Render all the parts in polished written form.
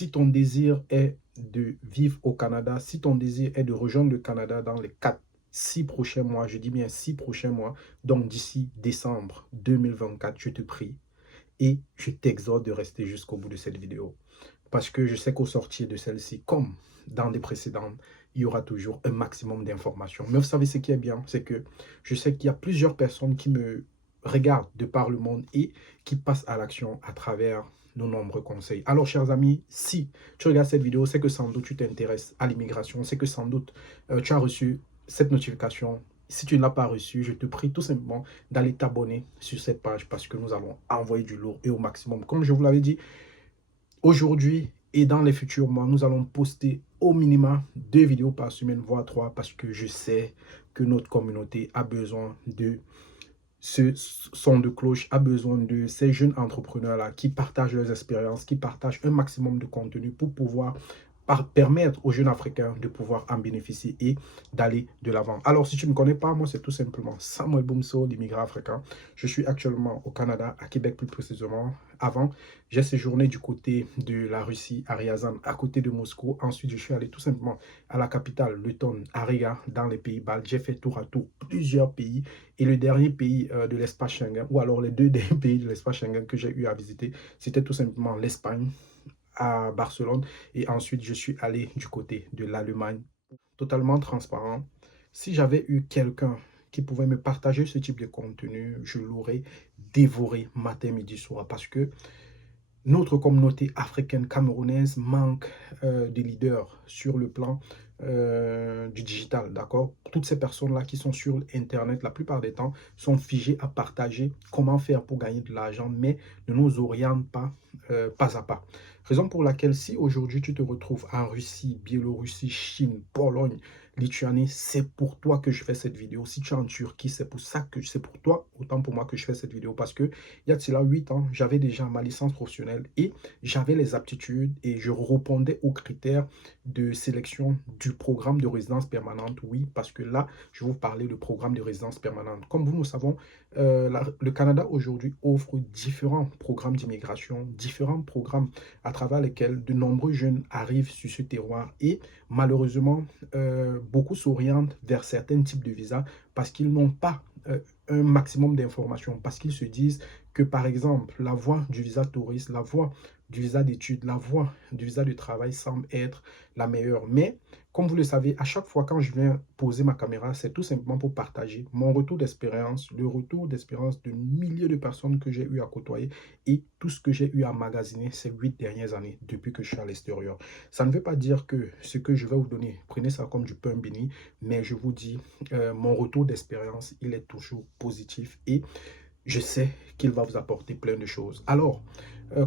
Si ton désir est de vivre au Canada, si ton désir est de rejoindre le Canada dans les 6 prochains mois, je dis bien 6 prochains mois, donc d'ici décembre 2024, je te prie et je t'exhorte de rester jusqu'au bout de cette vidéo. Parce que je sais qu'au sortir de celle-ci, comme dans des précédentes, il y aura toujours un maximum d'informations. Mais vous savez ce qui est bien, c'est que je sais qu'il y a plusieurs personnes qui me regardent de par le monde et qui passent à l'action à travers nos nombreux conseils. Alors, chers amis, si tu regardes cette vidéo, c'est que sans doute tu t'intéresses à l'immigration, c'est que sans doute tu as reçu cette notification. Si tu ne l'as pas reçu, je te prie tout simplement d'aller t'abonner sur cette page parce que nous allons envoyer du lourd et au maximum. Comme je vous l'avais dit, aujourd'hui et dans les futurs mois, nous allons poster au minimum 2 vidéos par semaine, voire 3, parce que je sais que notre communauté a besoin de ce son de cloche, a besoin de ces jeunes entrepreneurs-là qui partagent leurs expériences, qui partagent un maximum de contenu pour pouvoir permettre aux jeunes Africains de pouvoir en bénéficier et d'aller de l'avant. Alors, si tu ne me connais pas, moi, c'est tout simplement Samuel Boumso, l'immigrant africain. Je suis actuellement au Canada, à Québec plus précisément. Avant, j'ai séjourné du côté de la Russie, à Ryazan, à côté de Moscou. Ensuite, je suis allé tout simplement à la capitale, Letton, à Riga, dans les pays baltes. J'ai fait tour à tour plusieurs pays. Et le dernier pays de l'espace Schengen, ou alors les deux derniers pays de l'espace Schengen que j'ai eu à visiter, c'était tout simplement l'Espagne, à Barcelone. Et ensuite, je suis allé du côté de l'Allemagne. Totalement transparent. Si j'avais eu quelqu'un qui pouvait me partager ce type de contenu, je l'aurais dévoré matin, midi, soir. Parce que notre communauté africaine camerounaise manque de leaders sur le plan du digital, d'accord? Toutes ces personnes-là qui sont sur Internet, la plupart des temps, sont figées à partager comment faire pour gagner de l'argent, mais ne nous orientent pas à pas. Raison pour laquelle, si aujourd'hui tu te retrouves en Russie, Biélorussie, Chine, Pologne, Lituanie, c'est pour toi que je fais cette vidéo. Si tu es en Turquie, c'est pour ça que c'est pour toi, autant pour moi que je fais cette vidéo. Parce que il y a de cela 8 ans, j'avais déjà ma licence professionnelle et j'avais les aptitudes et je répondais aux critères de sélection du programme de résidence permanente. Oui, parce que là, je vais vous parler du programme de résidence permanente. Comme nous savons, le Canada aujourd'hui offre différents programmes d'immigration, différents programmes à travers lesquels de nombreux jeunes arrivent sur ce terroir et malheureusement, beaucoup s'orientent vers certains types de visas parce qu'ils n'ont pas un maximum d'informations, parce qu'ils se disent que, par exemple, la voie du visa touriste, la voie du visa d'études, la voie du visa de travail semble être la meilleure. Mais, comme vous le savez, à chaque fois quand je viens poser ma caméra, c'est tout simplement pour partager mon retour d'expérience, le retour d'expérience de milliers de personnes que j'ai eu à côtoyer et tout ce que j'ai eu à magasiner ces 8 dernières années depuis que je suis à l'extérieur. Ça ne veut pas dire que ce que je vais vous donner, prenez ça comme du pain béni, mais je vous dis, mon retour d'expérience, il est toujours positif et je sais qu'il va vous apporter plein de choses. Alors,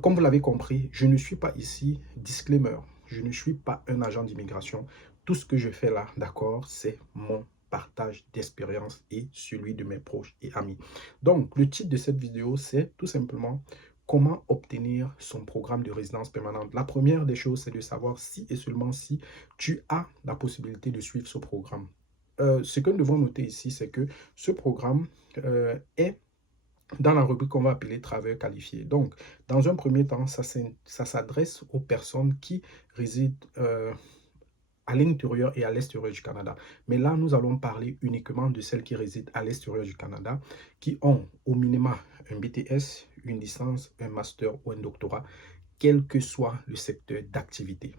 comme vous l'avez compris, je ne suis pas ici, disclaimer, je ne suis pas un agent d'immigration. Tout ce que je fais là, d'accord, c'est mon partage d'expérience et celui de mes proches et amis. Donc, le titre de cette vidéo, c'est tout simplement comment obtenir son programme de résidence permanente. La première des choses, c'est de savoir si et seulement si tu as la possibilité de suivre ce programme. Ce que nous devons noter ici, c'est que ce programme est dans la rubrique qu'on va appeler travailleurs qualifiés. Donc, dans un premier temps, ça s'adresse aux personnes qui résident à l'intérieur et à l'extérieur du Canada. Mais là, nous allons parler uniquement de celles qui résident à l'extérieur du Canada, qui ont au minimum un BTS, une licence, un master ou un doctorat, quel que soit le secteur d'activité.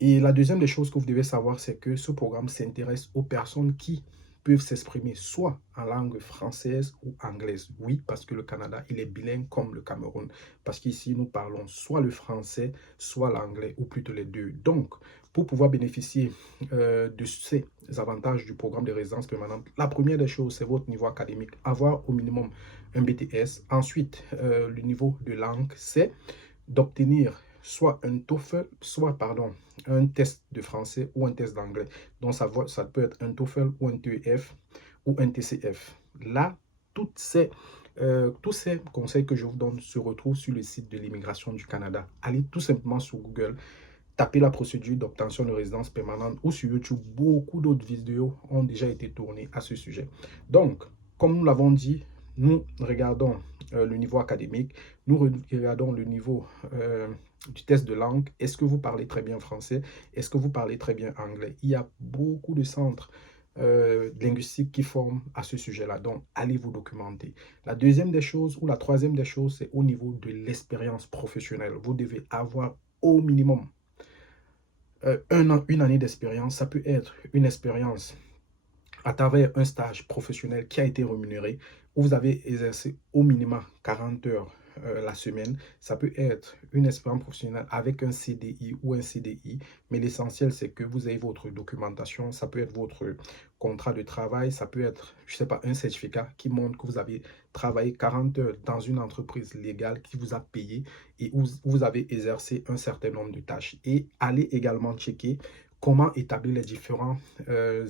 Et la deuxième des choses que vous devez savoir, c'est que ce programme s'intéresse aux personnes qui peuvent s'exprimer soit en langue française ou anglaise. Oui, parce que le Canada, il est bilingue comme le Cameroun. Parce qu'ici, nous parlons soit le français, soit l'anglais, ou plutôt les deux. Donc, pour pouvoir bénéficier de ces avantages du programme de résidence permanente, la première des choses, c'est votre niveau académique. Avoir au minimum un BTS. Ensuite, le niveau de langue, c'est d'obtenir soit un TOEFL, soit, pardon, un test de français ou un test d'anglais. Donc, ça peut être un TOEFL ou un TEF ou un TCF. Là, tous ces conseils que je vous donne se retrouvent sur le site de l'immigration du Canada. Allez tout simplement sur Google, tapez la procédure d'obtention de résidence permanente ou sur YouTube. Beaucoup d'autres vidéos ont déjà été tournées à ce sujet. Donc, comme nous l'avons dit, nous regardons le niveau académique, nous regardons le niveau du test de langue. Est-ce que vous parlez très bien français? Est-ce que vous parlez très bien anglais? Il y a beaucoup de centres linguistiques qui forment à ce sujet-là. Donc, allez vous documenter. La deuxième des choses ou la troisième des choses, c'est au niveau de l'expérience professionnelle. Vous devez avoir au minimum un an, une année d'expérience. Ça peut être une expérience à travers un stage professionnel qui a été rémunéré, où vous avez exercé au minimum 40 heures la semaine. Ça peut être une expérience professionnelle avec un CDI ou un CDI, mais l'essentiel, c'est que vous ayez votre documentation. Ça peut être votre contrat de travail, ça peut être, je ne sais pas, un certificat qui montre que vous avez travaillé 40 heures dans une entreprise légale qui vous a payé et où vous avez exercé un certain nombre de tâches. Et allez également checker comment établir les différents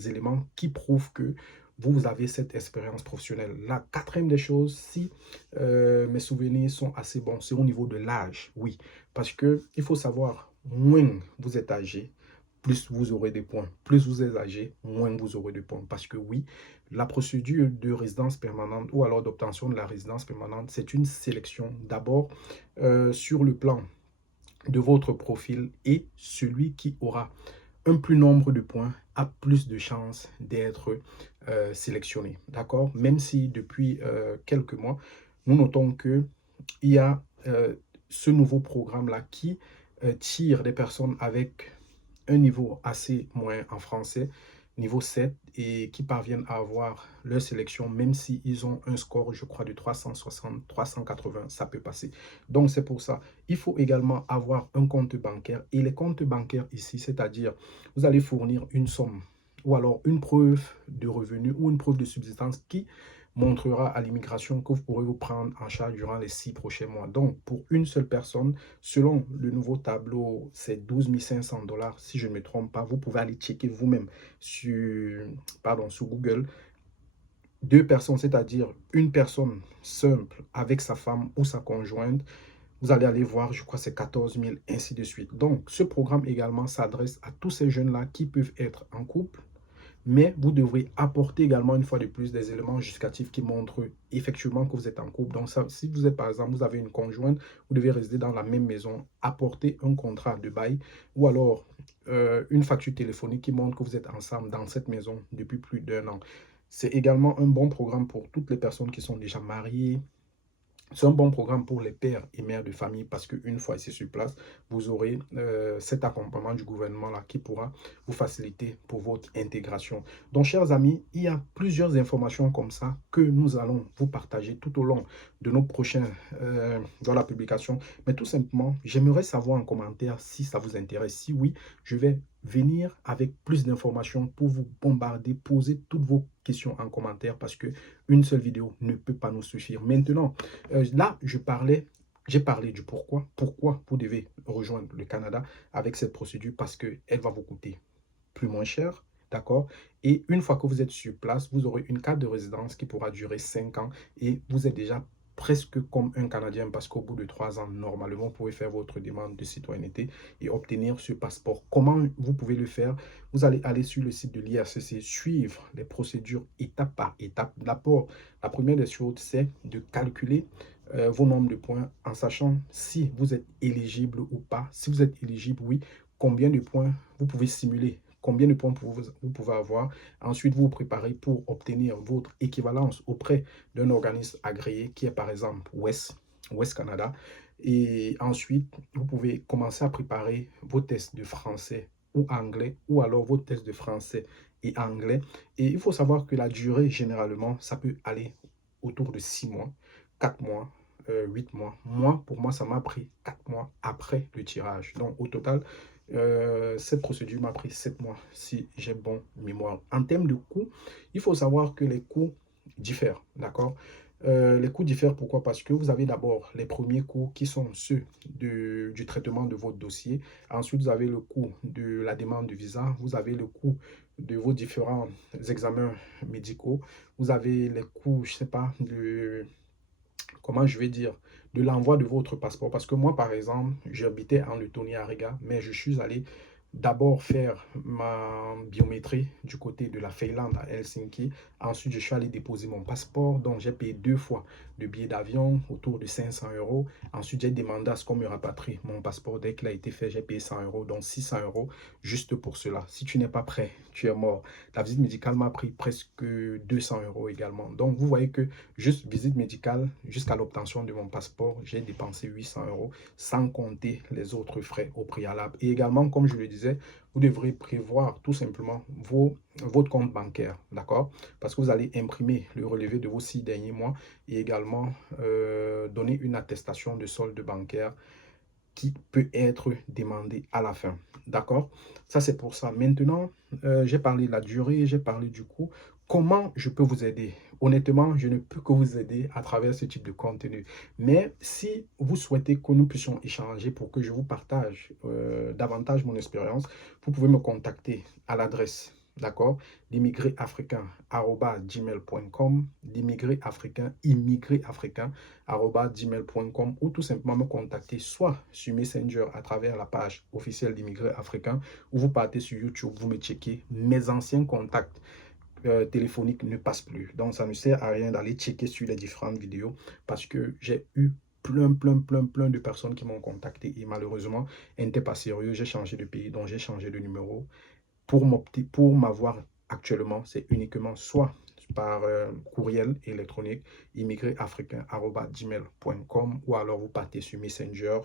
éléments qui prouvent que vous avez cette expérience professionnelle. La quatrième des choses, si mes souvenirs sont assez bons, c'est au niveau de l'âge, oui. Parce que il faut savoir, moins vous êtes âgé, plus vous aurez des points. Plus vous êtes âgé, moins vous aurez des points. Parce que oui, la procédure de résidence permanente ou alors d'obtention de la résidence permanente, c'est une sélection d'abord sur le plan de votre profil et celui qui aura un plus nombre de points a plus de chances d'être sélectionné. D'accord? Même si depuis quelques mois, nous notons qu'il y a ce nouveau programme-là qui tire des personnes avec un niveau assez moyen en français, niveau 7, et qui parviennent à avoir leur sélection, même s'ils ont un score, je crois, de 360, 380, ça peut passer. Donc, c'est pour ça. Il faut également avoir un compte bancaire. Et les comptes bancaires ici, c'est-à-dire, vous allez fournir une somme ou alors une preuve de revenu ou une preuve de subsistance qui montrera à l'immigration que vous pourrez vous prendre en charge durant les 6 prochains mois. Donc, pour une seule personne, selon le nouveau tableau, c'est 12 500 $, si je ne me trompe pas. Vous pouvez aller checker vous-même sur, pardon, sur Google. Deux personnes, c'est-à-dire une personne simple avec sa femme ou sa conjointe, vous allez aller voir, je crois c'est 14 000, ainsi de suite. Donc, ce programme également s'adresse à tous ces jeunes-là qui peuvent être en couple, mais vous devrez apporter également une fois de plus des éléments justificatifs qui montrent effectivement que vous êtes en couple. Donc, ça, si vous êtes par exemple, vous avez une conjointe, vous devez résider dans la même maison, apporter un contrat de bail ou alors une facture téléphonique qui montre que vous êtes ensemble dans cette maison depuis plus d'un an. C'est également un bon programme pour toutes les personnes qui sont déjà mariées. C'est un bon programme pour les pères et mères de famille parce qu'une fois ici sur place, vous aurez cet accompagnement du gouvernement là qui pourra vous faciliter pour votre intégration. Donc, chers amis, il y a plusieurs informations comme ça que nous allons vous partager tout au long de nos prochains dans la publication. Mais tout simplement, j'aimerais savoir en commentaire si ça vous intéresse. Si oui, je vais venir avec plus d'informations pour vous bombarder, poser toutes vos questions en commentaire parce que une seule vidéo ne peut pas nous suffire. Maintenant, là, j'ai parlé du pourquoi. Pourquoi vous devez rejoindre le Canada avec cette procédure parce qu'elle va vous coûter plus moins cher. D'accord? Et une fois que vous êtes sur place, vous aurez une carte de résidence qui pourra durer 5 ans et vous êtes déjà presque comme un Canadien parce qu'au bout de 3 ans, normalement, vous pouvez faire votre demande de citoyenneté et obtenir ce passeport. Comment vous pouvez le faire? Vous allez aller sur le site de l'IRCC, suivre les procédures étape par étape. D'abord, la première des choses, c'est de calculer vos nombres de points en sachant si vous êtes éligible ou pas. Si vous êtes éligible, oui, combien de points vous pouvez simuler, combien de points vous pouvez avoir. Ensuite, vous vous préparez pour obtenir votre équivalence auprès d'un organisme agréé qui est par exemple West Canada. Et ensuite, vous pouvez commencer à préparer vos tests de français ou anglais ou alors vos tests de français et anglais. Et il faut savoir que la durée, généralement, ça peut aller autour de 6 mois, 4 mois, 8 mois. Moi, pour moi, ça m'a pris 4 mois après le tirage. Donc, au total, cette procédure m'a pris 7 mois, si j'ai bon mémoire. En termes de coûts, il faut savoir que les coûts diffèrent, d'accord? Les coûts diffèrent pourquoi? Parce que vous avez d'abord les premiers coûts qui sont ceux du traitement de votre dossier. Ensuite, vous avez le coût de la demande de visa. Vous avez le coût de vos différents examens médicaux. Vous avez les coûts, je ne sais pas, comment je vais dire, de l'envoi de votre passeport. Parce que moi, par exemple, j'habitais en Lettonie à Riga, mais je suis allé d'abord faire ma biométrie du côté de la Finlande à Helsinki. Ensuite, je suis allé déposer mon passeport. Donc, j'ai payé 2 fois le billet d'avion, autour de 500 euros. Ensuite, j'ai demandé à ce qu'on me rapatrie mon passeport. Dès qu'il a été fait, j'ai payé 100 euros, donc 600 euros juste pour cela. Si tu n'es pas prêt, tu es mort. La visite médicale m'a pris presque 200 euros également. Donc, vous voyez que juste visite médicale, jusqu'à l'obtention de mon passeport, j'ai dépensé 800 euros, sans compter les autres frais au préalable. Et également, comme je le disais, vous devrez prévoir tout simplement votre compte bancaire, d'accord? Parce que vous allez imprimer le relevé de vos 6 derniers mois et également donner une attestation de solde bancaire qui peut être demandé à la fin. D'accord? Ça, c'est pour ça. Maintenant, j'ai parlé de la durée, j'ai parlé du coût. Comment je peux vous aider? Honnêtement, je ne peux que vous aider à travers ce type de contenu. Mais si vous souhaitez que nous puissions échanger pour que je vous partage davantage mon expérience, vous pouvez me contacter à l'adresse, d'accord, l'immigré-africain@gmail.com, l'immigré-africain@gmail.com, ou tout simplement me contacter soit sur Messenger à travers la page officielle d'Immigré Africain, ou vous partez sur YouTube, vous me checkez. Mes anciens contacts téléphoniques ne passent plus. Donc, ça ne sert à rien d'aller checker sur les différentes vidéos parce que j'ai eu plein de personnes qui m'ont contacté et malheureusement, elles n'étaient pas sérieux. J'ai changé de pays, donc j'ai changé de numéro. Pour m'avoir actuellement, c'est uniquement soit par courriel électronique immigré-africain@gmail.com, ou alors vous partez sur Messenger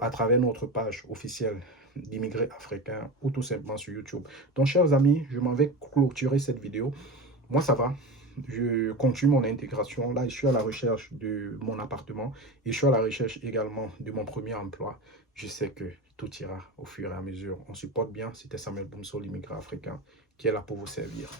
à travers notre page officielle d'Immigré Africain, ou tout simplement sur YouTube. Donc, chers amis, je m'en vais clôturer cette vidéo. Moi, ça va. Je continue mon intégration. Là, je suis à la recherche de mon appartement et je suis à la recherche également de mon premier emploi. Je sais que tout ira au fur et à mesure. On supporte bien. C'était Samuel Boumso, l'immigrant africain, qui est là pour vous servir.